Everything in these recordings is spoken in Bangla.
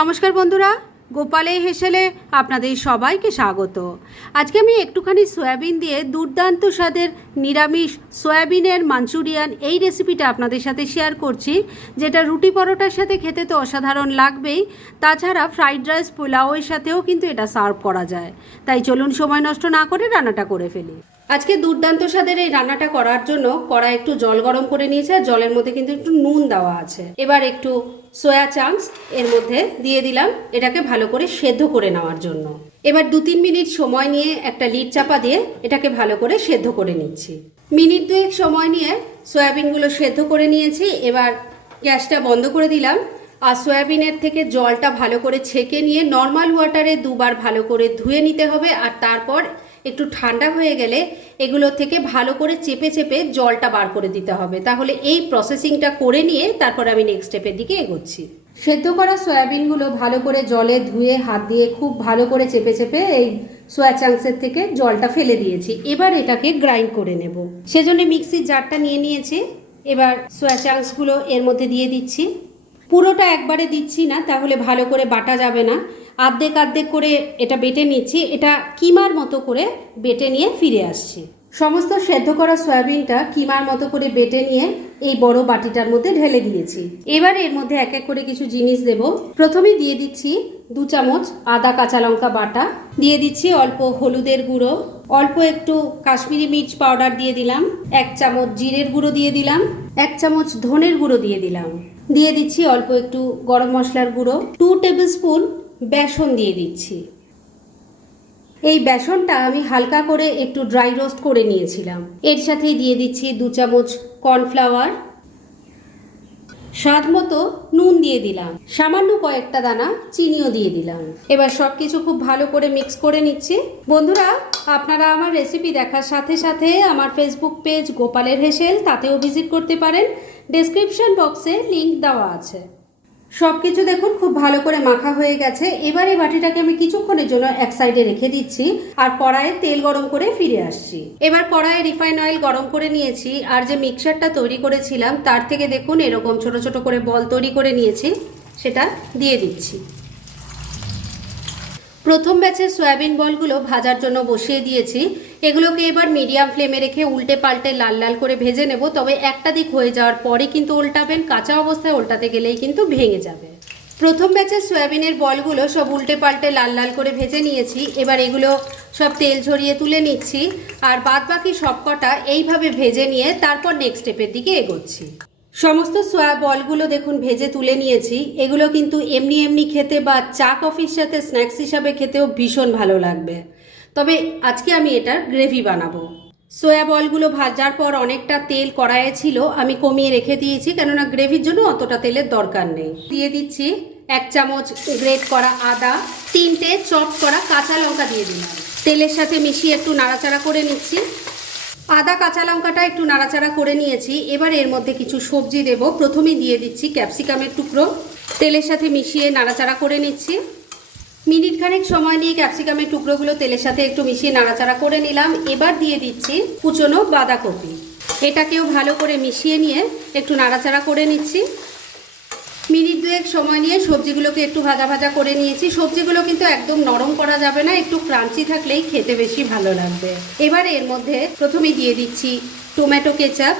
নমস্কার বন্ধুরা, গোপালে হেসেলে আপনাদের সবাইকে স্বাগত। আজকে আমি একটুখানি সয়াবিন দিয়ে দুর্দান্ত স্বাদের নিরামিষ সয়াবিনের মাঞ্চুরিয়ান এই রেসিপিটা আপনাদের সাথে শেয়ার করছি, যেটা রুটি পরোটার সাথে খেতে তো অসাধারণ লাগবেই, তাছাড়া ফ্রাইড রাইস পোলাওয়ের সাথেও কিন্তু এটা সার্ভ করা যায়। তাই চলুন সময় নষ্ট না করে রান্নাটা করে ফেলি। আজকে দুর্দান্ত স্বাদের এই রান্নাটা করার জন্য কড়া একটু জল গরম করে নিয়েছে আর জলের মধ্যে কিন্তু একটু নুন দেওয়া আছে। এবার একটু সয়া চাংস এর মধ্যে দিয়ে দিলাম এটাকে ভালো করে সেদ্ধ করে নেওয়ার জন্য। এবার দু তিন মিনিট সময় নিয়ে একটা লিড চাপা দিয়ে এটাকে ভালো করে সেদ্ধ করে নিচ্ছি। মিনিট দুয়েক সময় নিয়ে সয়াবিনগুলো সেদ্ধ করে নিয়েছি, এবার গ্যাসটা বন্ধ করে দিলাম। আর সয়াবিনের থেকে জলটা ভালো করে ছেঁকে নিয়ে নর্মাল ওয়াটারে দুবার ভালো করে ধুয়ে নিতে হবে, আর তারপর একটু ঠান্ডা হয়ে গেলে এগুলো থেকে ভালো করে চেপে চেপে জলটা বার করে দিতে হবে। তাহলে এই প্রসেসিংটা করে নিয়ে তারপর আমি নেক্সট স্টেপের দিকে এগোচ্ছি। সেদ্ধ করা সয়াবিনগুলো ভালো করে জলে ধুয়ে হাত দিয়ে খুব ভালো করে চেপে চেপে এই সোয়া চাংসের থেকে জলটা ফেলে দিয়েছি। এবার এটাকে গ্রাইন্ড করে নেব। সেজন্য মিক্সির জারটা নিয়ে নিয়েছি। এবার সোয়া চাংসগুলো এর মধ্যে দিয়ে দিচ্ছি। পুরোটা একবারে দিচ্ছি না তাহলে ভালো করে বাটা যাবে না। আর্ধেক আর্ধেক করে এটা বেটে নিচ্ছি, এটা কিমার মতো করে বেটে নিয়ে ফিরে আসছি। সমস্ত সেদ্ধ করা সয়াবিনটা কিমার মতো করে বেটে নিয়ে এই বড় বাটিটার মধ্যে ঢেলে দিয়েছি। এবার এর মধ্যে এক এক করে কিছু জিনিস দেব। প্রথমে দিয়ে দিচ্ছি দু চামচ আদা কাঁচা লঙ্কা বাটা। দিয়ে দিচ্ছি অল্প হলুদের গুঁড়ো। অল্প একটু কাশ্মীরি মির্চ পাউডার দিয়ে দিলাম। এক চামচ জিরের গুঁড়ো দিয়ে দিলাম। এক চামচ ধনের গুঁড়ো দিয়ে দিলাম। দিয়ে দিচ্ছি অল্প একটু গরম মশলার গুঁড়ো। টু টেবিল স্পুন বেসন দিয়ে দিচ্ছি। এই বেসনটা আমি হালকা করে একটু ড্রাই রোস্ট করে নিয়েছিলাম। এর সাথেই দিয়ে দিচ্ছি দু চামচ কর্নফ্লাওয়ার স্বাদ মতো নুন দিয়ে দিলাম। সামান্য কয়েকটা দানা চিনিও দিয়ে দিলাম। এবার সব কিছু খুব ভালো করে মিক্স করে নিচ্ছি। বন্ধুরা, আপনারা আমার রেসিপি দেখার সাথে সাথে আমার ফেসবুক পেজ গোপালের হেসেল, তাতেও ভিজিট করতে পারেন। ডেসক্রিপশন বক্সে লিংক দেওয়া আছে। সব কিছু দেখুন, খুব ভালো করে মাখা হয়ে গেছে। এবার এই বাটিটাকে আমি কিছুক্ষণের জন্য এক সাইডে রেখে দিচ্ছি আর কড়াইয়ে তেল গরম করে ফিরে আসছি। এবার কড়াইয়ে রিফাইন অয়েল গরম করে নিয়েছি আর যে মিক্সারটা তৈরি করেছিলাম, তার থেকে দেখুন এরকম ছোট ছোট করে বল তৈরি করে নিয়েছি, সেটা দিয়ে দিচ্ছি। প্রথম ব্যাচের সয়াবিন বলগুলো ভাজার জন্য বসিয়ে দিয়েছি। এগুলোকে এবার মিডিয়াম ফ্লেমে রেখে উল্টে পাল্টে লাল লাল করে ভেজে নেব। তবে একটা দিক হয়ে যাওয়ার পরে কিন্তু উল্টাবেন, কাঁচা অবস্থায় উল্টাতে গেলেই কিন্তু ভেঙে যাবে। প্রথম ব্যাচের সয়াবিনের বলগুলো সব উল্টে পাল্টে লাল লাল করে ভেজে নিয়েছি। এবার এগুলো সব তেল ঝরিয়ে তুলে নিচ্ছি। আর বাদ বাকি সবকটা এইভাবে ভেজে নিয়ে তারপর নেক্সট স্টেপের দিকে এগোচ্ছি। সমস্ত সোয়া বলগুলো দেখুন ভেজে তুলে নিয়েছি। এগুলো কিন্তু এমনি এমনি খেতে বা চা কফির সাথে স্ন্যাক্স হিসাবে খেতেও ভীষণ ভালো লাগবে। তবে আজকে আমি এটার গ্রেভি বানাবো। সোয়া বলগুলো ভাজার পর অনেকটা তেল কড়াইয়ে ছিল, আমি কমিয়ে রেখে দিয়েছি, কেননা গ্রেভির জন্য অতটা তেলের দরকার নেই। দিয়ে দিচ্ছি এক চামচ গ্রেট করা আদা, তিনটে চপ করা কাঁচা লঙ্কা দিয়ে দিলাম। তেলের সাথে মিশিয়ে একটু নাড়াচাড়া করে নিচ্ছি। আদা, কাঁচা লঙ্কাটা একটু নাড়াচাড়া করে নিয়েছি। এবার এর মধ্যে কিছু সবজি দেব। প্রথমে দিয়ে দিচ্ছি ক্যাপসিকামের টুকরো। তেলের সাথে মিশিয়ে নাড়াচাড়া করে নিচ্ছি। মিনিট খানেক সময় নিয়ে ক্যাপসিকামের টুকরোগুলো তেলের সাথে একটু মিশিয়ে নাড়াচাড়া করে নিলাম। এবার দিয়ে দিচ্ছি কুচনো বাঁধাকপি। এটাকেও ভালো করে মিশিয়ে নিয়ে একটু নাড়াচাড়া করে নিচ্ছি। মিনিট দুয়েক সময় নিয়ে সবজিগুলোকে একটু ভাজা ভাজা করে নিয়েছি। সবজিগুলো কিন্তু একদম নরম করা যাবে না, একটু ক্রাঞ্চি থাকলেই খেতে বেশি ভালো লাগবে। এবার এর মধ্যে প্রথমেই দিয়ে দিচ্ছি টমেটো কেচাপ।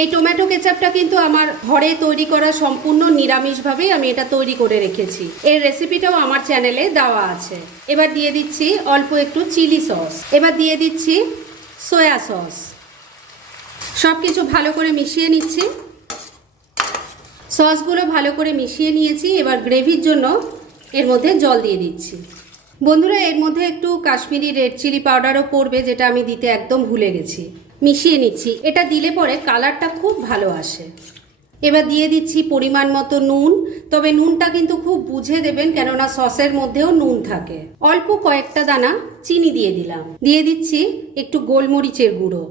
এই টমেটো কেচাপটা কিন্তু আমার ঘরে তৈরি করা সম্পূর্ণ নিরামিষভাবেই আমি এটা তৈরি করে রেখেছি। এর রেসিপিটাও আমার চ্যানেলে দেওয়া আছে। এবার দিয়ে দিচ্ছি অল্প একটু চিলি সস। এবার দিয়ে দিচ্ছি সয়া সস। সব কিছু ভালো করে মিশিয়ে নিচ্ছি। সসগুলো ভালো করে মিশিয়ে নিয়েছি, এবার গ্রেভির জন্য এর মধ্যে জল দিয়ে দিচ্ছি। বন্ধুরা, এর মধ্যে একটু কাশ্মীরি রেড চিলি পাউডারও পড়বে, যেটা আমি দিতে একদম ভুলে গেছি। মিশিয়ে নিচ্ছি। এটা দিলে পরে কালারটা খুব ভালো আসে। এবার দিয়ে দিচ্ছি পরিমাণ মতো নুন। তবে নুনটা কিন্তু খুব বুঝে দেবেন, কেননা সসের মধ্যেও নুন থাকে। অল্প কয়েকটা দানা চিনি দিয়ে দিলাম। দিয়ে দিচ্ছি একটু গোলমরিচের গুঁড়ো।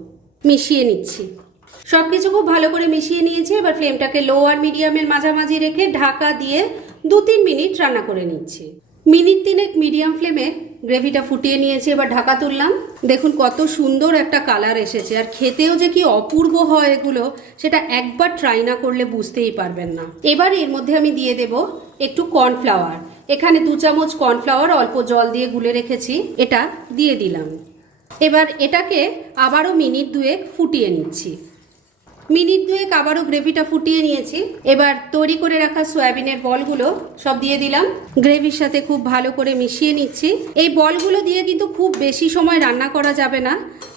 মিশিয়ে নিচ্ছি। সব কিছু খুব ভালো করে মিশিয়ে নিয়েছি। এবার ফ্লেমটাকে লো আর মিডিয়ামের মাঝামাঝি রেখে ঢাকা দিয়ে দু তিন মিনিট রান্না করে নিচ্ছি। মিনিট তিনেক মিডিয়াম ফ্লেমে গ্রেভিটা ফুটিয়ে নিয়েছি, এবার ঢাকা তুললাম। দেখুন কত সুন্দর একটা কালার এসেছে, আর খেতেও যে কি অপূর্ব হয় এগুলো, সেটা একবার ট্রাই না করলে বুঝতেই পারবেন না। এবার এর মধ্যে আমি দিয়ে দেব একটু কর্নফ্লাওয়ার এখানে দু চামচ কর্নফ্লাওয়ার অল্প জল দিয়ে গুলে রেখেছি, এটা দিয়ে দিলাম। এবার এটাকে আবারও মিনিট দুয়েক ফুটিয়ে নিচ্ছি। মিনিট দুয়েক আবারও গ্রেভিটা ফুটিয়ে নিয়েছি। এবার তৈরি করে রাখা সয়াবিনের বলগুলো সব দিয়ে দিলাম। গ্রেভির সাথে খুব ভালো করে মিশিয়ে নিচ্ছি। এই বলগুলো দিয়ে কিন্তু খুব বেশি সময় রান্না করা যাবে না।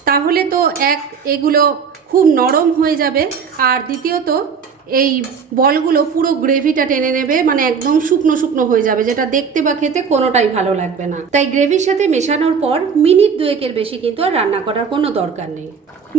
তাহলে তো এক, এগুলো খুব নরম হয়ে যাবে। আর দ্বিতীয়ত এই বলগুলো পুরো গ্রেভিটা টেনে নেবে মানে একদম শুকনো শুকনো হয়ে যাবে, যেটা দেখতে বা খেতে কোনোটাই ভালো লাগবে না। তাই গ্রেভির সাথে মেশানোর পর মিনিট দুয়েকের বেশি কিন্তু আর রান্না করার কোনো দরকার নেই।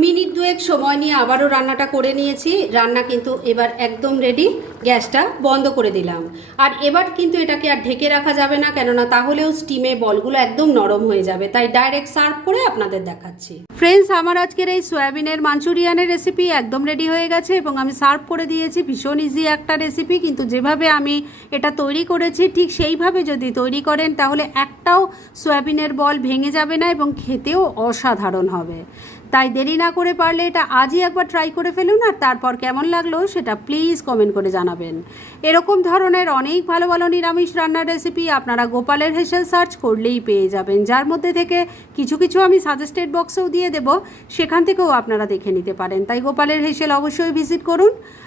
মিনিট দুয়েক সময় নিয়ে আবারও রান্নাটা করে নিয়েছি। রান্না কিন্তু এবার একদম রেডি গ্যাসটা বন্ধ করে দিলাম। আর এবার কিন্তু এটাকে আর ঢেকে রাখা যাবে না, কেননা তাহলেও স্টিমে বলগুলো একদম নরম হয়ে যাবে। তাই ডাইরেক্ট সার্ভ করে আপনাদের দেখাচ্ছি। ফ্রেন্ডস আমার আজকের এই সয়াবিনের মাঞ্চুরিয়ানের রেসিপি একদম রেডি হয়ে গেছে এবং আমি সার্ভ করে দিয়েছি, ভীষণ ইজি একটা রেসিপি কিন্তু যেভাবে আমি এটা তৈরি করেছি, ঠিক সেইভাবে যদি তৈরি করেন, তাহলে একটাও সয়াবিনের বল ভেঙে যাবে না এবং খেতেও অসাধারণ হবে। তাই দেরি না করে পারলে এটা আজই একবার ট্রাই করে ফেলুন আর তারপর কেমন লাগল সেটা প্লিজ কমেন্ট করে জানাবেন। এরকম ধরনের অনেক ভালো ভালো নিরামিষ রান্নার রেসিপি আপনারা গোপালের হেসেল সার্চ করলেই পেয়ে যাবেন, যার মধ্যে থেকে কিছু কিছু আমি সাজেস্টেড বক্সেও দিয়ে দেব, সেখান থেকেও আপনারা দেখে নিতে পারেন। তাই গোপালের হেসেল অবশ্যই ভিজিট করুন।